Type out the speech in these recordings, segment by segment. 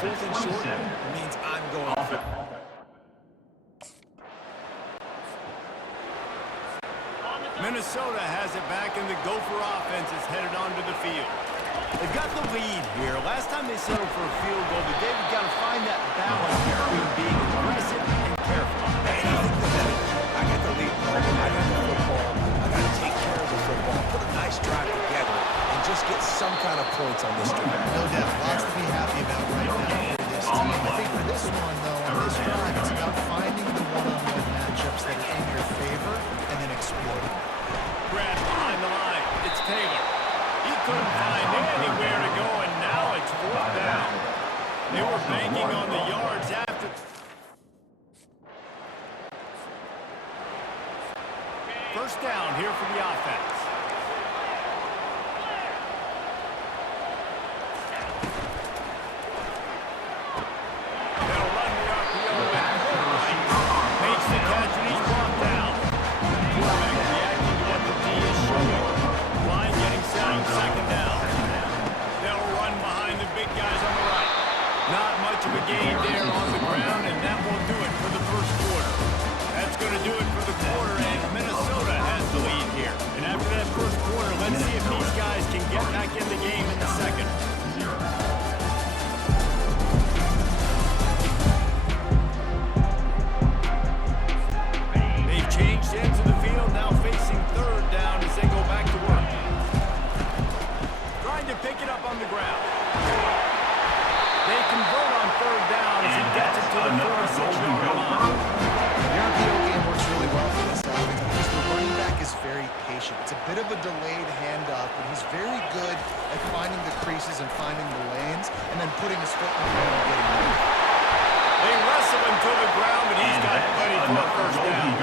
4th and short means I'm going for... Minnesota has it back, and the Gopher offense is headed onto the field. They've got the lead here. Last time they settled for a field goal, but David got to find that balance between being aggressive and careful. I got the lead. I got the football. I got to take care of the football, put a nice drive together, and just get some kind of points on this drive. No doubt. Lots to be happy about right now for this team. I think for this one, though, on this drive, it's about finding the one-on-one matchups that are in your favor and then exploiting. Grab behind the line. It's Taylor. He couldn't find anywhere to go, and now it's 4th down. They were banking on the yards after. First down here for the offense. They'll run the RPO and right. Makes the catch, and he's brought down. Quarterback reacting to what the D is showing. Line getting set on 2nd down. They'll run behind the big guys on the right. Not much of a gain there on the ground, and that won't do it for the first quarter. That's going to do it for the quarter, and Minnesota has the lead here. And after that first quarter, let's see if these guys can get back in the game in the second. They've changed into the field, now facing 3rd down as they go back to work. Trying to pick it up on the ground. They convert on 3rd down as he gets it to the 46-yard line. The RPO game works really well for this offense because the running back is very patient. It's a bit of a delayed handoff, but he's very good at finding the creases and finding the lanes and then putting his foot in the ground and getting moved. They wrestle him to the ground, but he's got plenty for a first down.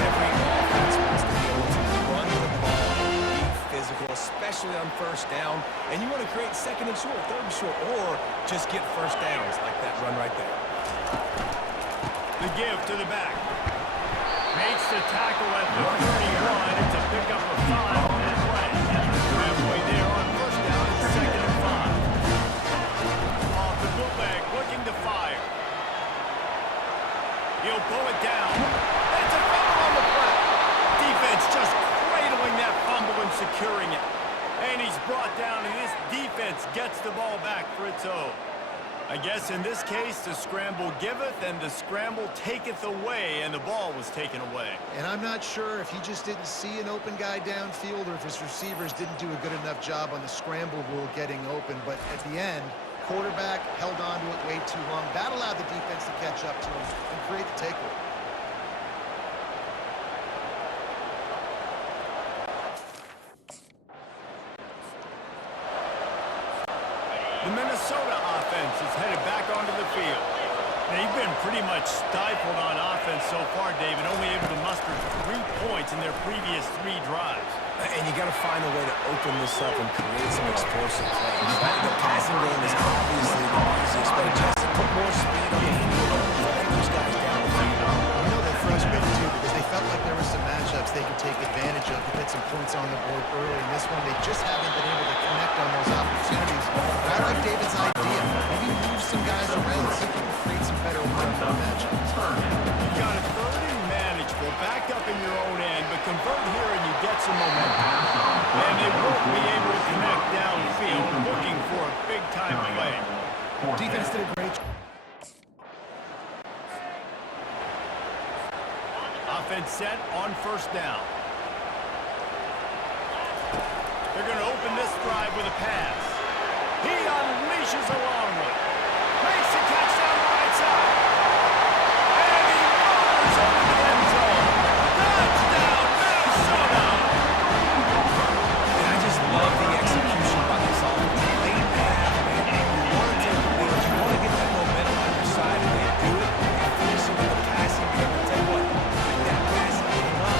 Every offense wants to be able to run the ball and be physical, especially on 1st down. And you want to create 2nd and short, 3rd and short, or just get first downs like that run right there. The give to the back. Makes the tackle at the 31. It's a pickup of 5 on that play. Halfway there on 1st down, it's 2nd and 5. Off the bootleg, looking to fire. He'll pull it down. It's a fumble on the play. Defense just cradling that fumble and securing it. And he's brought down, and this defense gets the ball back for its own. I guess in this case, the scramble giveth and the scramble taketh away, and the ball was taken away. And I'm not sure if he just didn't see an open guy downfield or if his receivers didn't do a good enough job on the scramble rule getting open. But at the end, quarterback held on to it way too long. That allowed the defense to catch up to him and create the takeaway. The Minnesota offense is headed back onto the field. They've been pretty much stifled on offense so far, David, only able to muster 3 points in their previous 3 drives. And you got to find a way to open this up and create some explosive plays. The passing game is obviously the easiest, but just to put more speed on the field, find those guys down the field. You know they're frustrated too because they felt like there were some matchups they could take advantage of to get some points on the board early. In this one, they just haven't been able to connect on those opportunities. But I like David's idea. Maybe move some guys around and see if we can create some better one-on-one matchups. You've got a 3rd and manageable, back up in your own end, but convert here and you get some momentum. And they won't be able to connect downfield, looking for a big-time play. Defense did a great job. Offense set on 1st down. They're going to open this drive with a pass. He unleashes a long one. Makes the catch down the right side. And he runs over the end zone. Touchdown, Minnesota! And I just love the execution by this offense. Late in the half, man. You want to take the lead. You want to get that momentum on your side, and they do it. They finish it with the passing game. I'll tell you what, get that passing game up,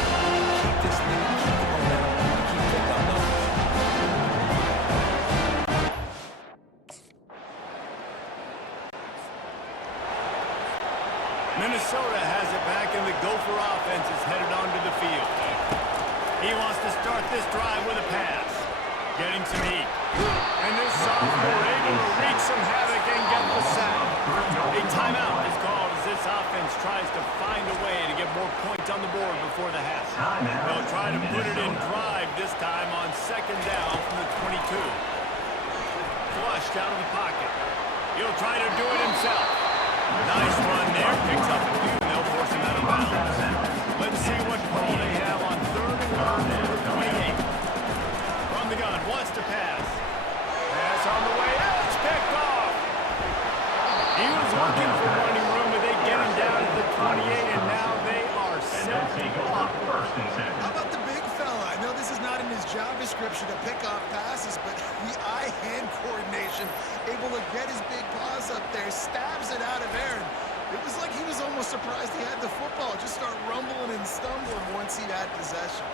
keep this lead, keep the momentum, and keep picking up numbers. Minnesota has it back, and the Gopher offense is headed onto the field. He wants to start this drive with a pass. Getting some heat. And this sophomore able to wreak some havoc and get the sack. A timeout is called as this offense tries to find a way to get more points on the board before the half. They'll try to put it in drive this time on second down from the 22. Flushed out of the pocket. He'll try to do it himself. Nice run there. Picks up a few, and they'll force him out of bounds. Let's see what call they have on 3rd and 1 from the 28. From the gun, wants to pass. Pass on the way out. It's picked off. He was looking for running room, but they get him down to the 28, and now they are set up. How about the big fella? I know this is not in his job description to pick off passes, but the eye-hand coordination, able to get his big paws up there, stabs it out of air. And it was like he was almost surprised he had the football. Just start rumbling and stumbling once he had possession.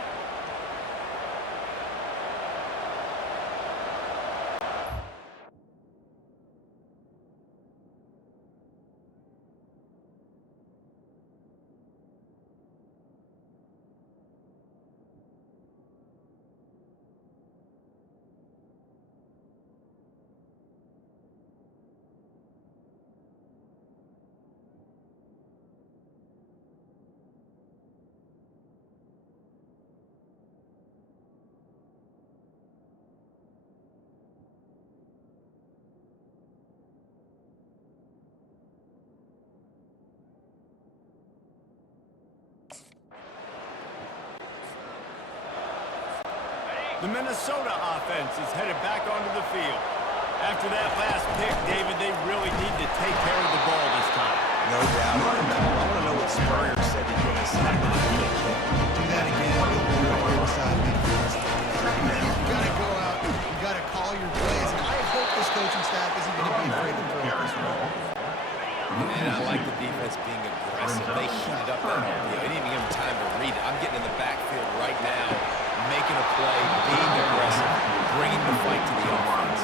The Minnesota offense is headed back onto the field. After that last pick, David, they really need to take care of the ball this time. No doubt. I want to know what Spurrier said to get us out. Do that again. You'll beside me for the rest of the game. You gotta go out. You gotta call your plays. And I hope this coaching staff isn't going to be afraid to throw this role. And I like the defense being aggressive. They heated up that RPO. They didn't even give him time to read it. I'm getting in the backfield right now, making a play, being aggressive, bringing the fight to the offense.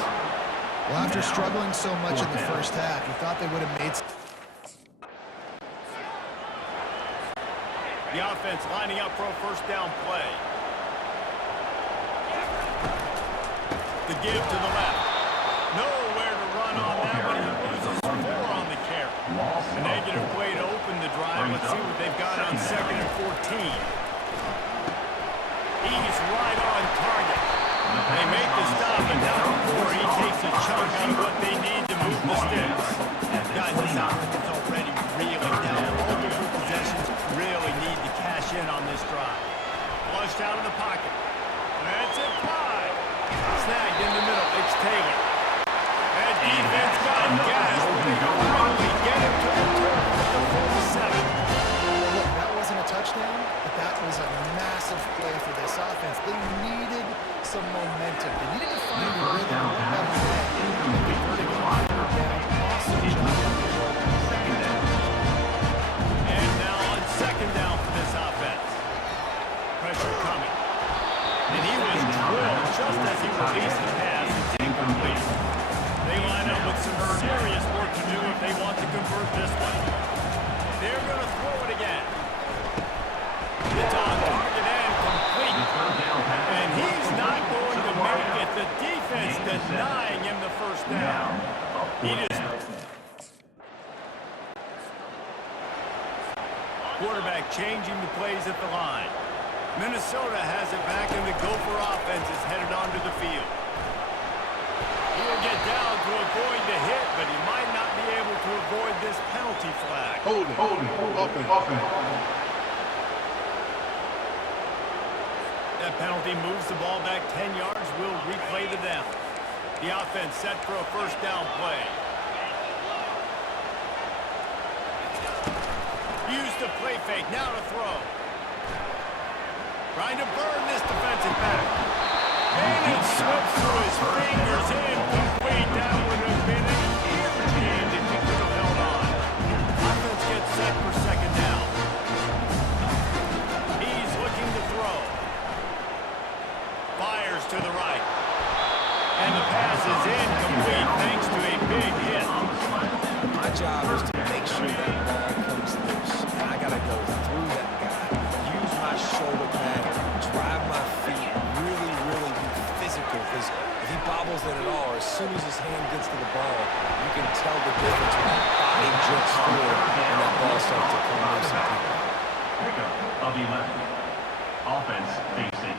Well, after struggling so much in the first half, you thought they would have made... The offense lining up for a first down play. The give to the left. Nowhere to run on that one. He loses 4 on the carry. A negative play to open the drive. Let's see what they've got on 2nd and 14. He's right on target. They make the stop, and now before he takes a chunk out of what they need to move the sticks. Guys, this offense is already reeling down. Multiple possessions really need to cash in on this drive. Flushed out of the pocket. That's it, 5. Snagged in the middle. It's Taylor. That defense got gas. They finally get him to the turf at the 47. Look, that wasn't a touchdown, but that was a massive play for this offense. They needed some momentum. They needed to find a rhythm. What better way than converting on 3rd down? Awesome job. And now on 2nd down for this offense. Pressure coming. And he was drilled just as he released the pass. It's incomplete. They line up with some serious work to do if they want to convert this one. They're going to throw it again. It's on target and complete. And he's not going to make it. The defense denying him the first down. He just... Quarterback changing the plays at the line. Minnesota has it back, and the Gopher offense is headed onto the field. He'll get down to avoid the hit, but he might not be able to avoid this penalty flag. Hold it, offense. That penalty moves the ball back 10 yards. We'll replay the down. The offense set for a first down play. Used the play fake, now to throw. Trying to burn this defensive back. And it slips through his fingers. Incomplete. That would have been a huge game if he could have held on. Offense gets set for 2nd down. He's looking to throw. Fires to the right. And the pass is incomplete thanks to a big hit. My job is to make sure that ball comes loose. And I got to go through that guy, use my shoulder pad, drive my feet, really be physical, because If he bobbles it at all, or as soon as his hand gets to the ball, you can tell the difference when that body jerks forward and that ball starts to come loose and people. Pickup of 11. Offense facing.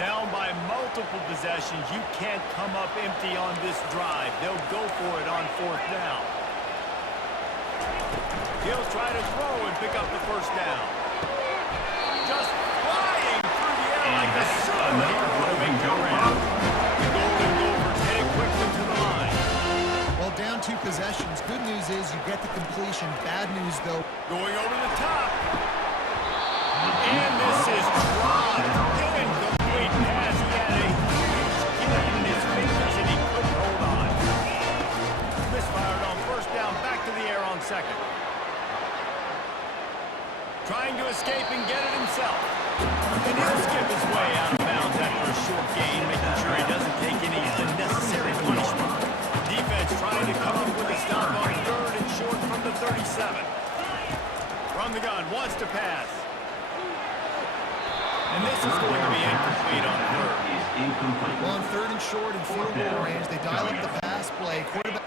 Down by multiple possessions, you can't come up empty on this drive. They'll go for it on 4th down. He'll try to throw and pick up the first down. Just flying through the air like a superhero to make the ground. The Golden Gophers heading quickly to the line. Well, down 2 possessions. Good news is you get the completion. Bad news, though. Going over the top. And this is dropped. Incomplete pass. He had a huge gain in his fingers and he couldn't hold on. Misfired on 1st down. Back to the air on 2nd. Trying to escape and get it himself. And he'll skip his way out of bounds after a short gain, making sure he doesn't take any unnecessary punishment. Defense trying to come up with a stop on 3rd and short from the 37. From the gun, wants to pass. And this is going to be incomplete on 3rd. Well, on 3rd and short and field goal range, they dial up the pass play. Quarterback.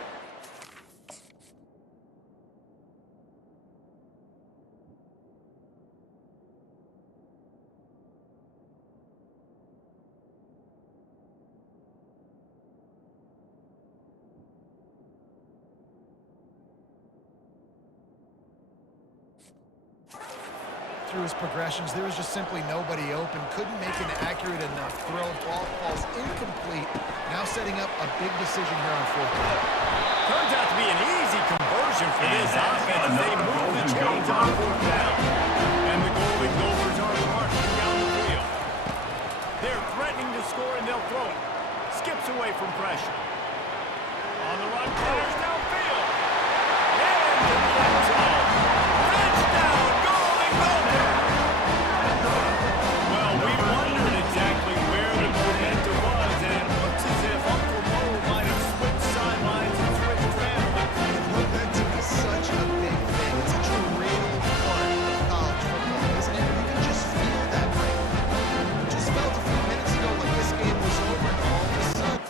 Through his progressions, there was just simply nobody open. Couldn't make an accurate enough throw. Ball falls incomplete. Now setting up a big decision here on 4th down. Turns out to be an easy conversion for this offense as they move the chains on 4th down. And the Golden Gophers are marching down the field. They're threatening to score and they'll throw it. Skips away from pressure. On the run, fires downfield. And to the end zone. Touchdown, Golden Gophers! Well, we wondered exactly where the momentum was, and it looks as if Uncle Mo might have switched sidelines and switched families. Momentum is such a big thing. It's such a real part of college football, isn't it? You can just feel that right now. It just felt a few minutes ago like this game was over, and all of a sudden.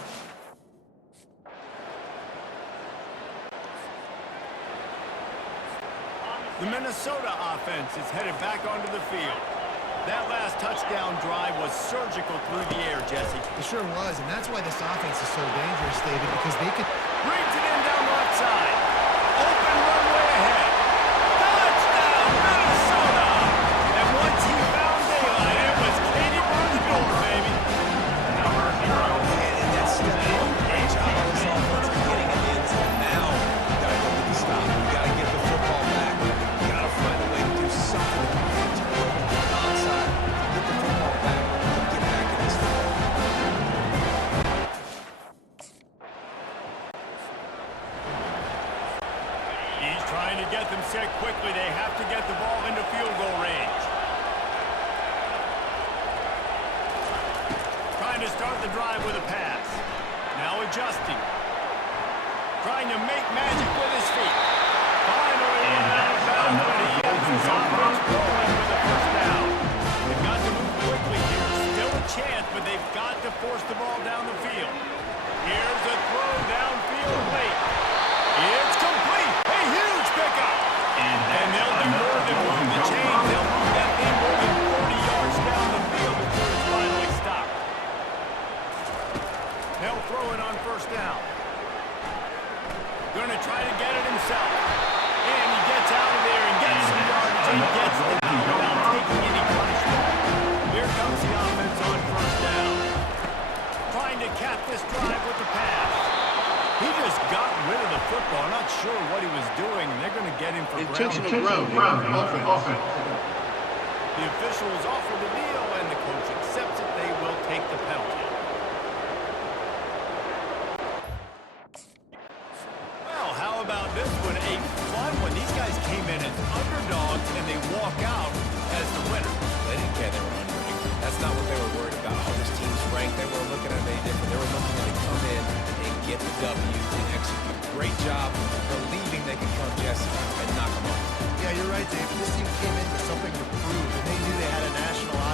The Minnesota offense is headed back onto the field. That last touchdown drive was surgical through the air, Jesse. It sure was, and that's why this offense is so dangerous, David, because they can. Brings it in down the left side. Open runway ahead. Touchdown, Minnesota! And once he found daylight, it was Katie Burns the door, baby. And that step one, great job on this offense of getting it in. Now, you got to go with the stop. You got to get the football back. You got to find a way to do something to compete to the onside. Get the football back and get back in this football. He's trying to get them set quickly. They have to get the ball into field goal range. Trying to start the drive with a pass. Now adjusting. Trying to make magic with his feet. Finally run out of bounds, but he has his offense rolling with the 1st down. They've got to move quickly here. Still a chance, but they've got to force the ball down the field. Here's a throw downfield late. It's complete. A huge pickup. And they'll do more than move the chains. They'll move that thing more than 40 yards down the field before it's finally stopped. They'll throw it on 1st down. Going to try to get it himself. And he gets out of there and gets some yards and gets down without taking any punishment. Here comes the offense on 1st down. Trying to cap this drive with the pass. He just got rid of the football. Not sure what he was doing, and they're going to get him for Intentional ground. Offense. The officials offer the deal, and the coach accepts it. They will take the penalty. Well, how about this one? A fun one. These guys came in as underdogs, and they walk out as the winner. They didn't care they were unranked. That's not what they were worried about. Oh, this team's ranked. They were looking at it different. They were looking to come in and get the W and execute. Great job believing they could come, Jesse, and knock them off. Yeah, you're right, David. This team came in with something to prove, and they knew they had a national audience.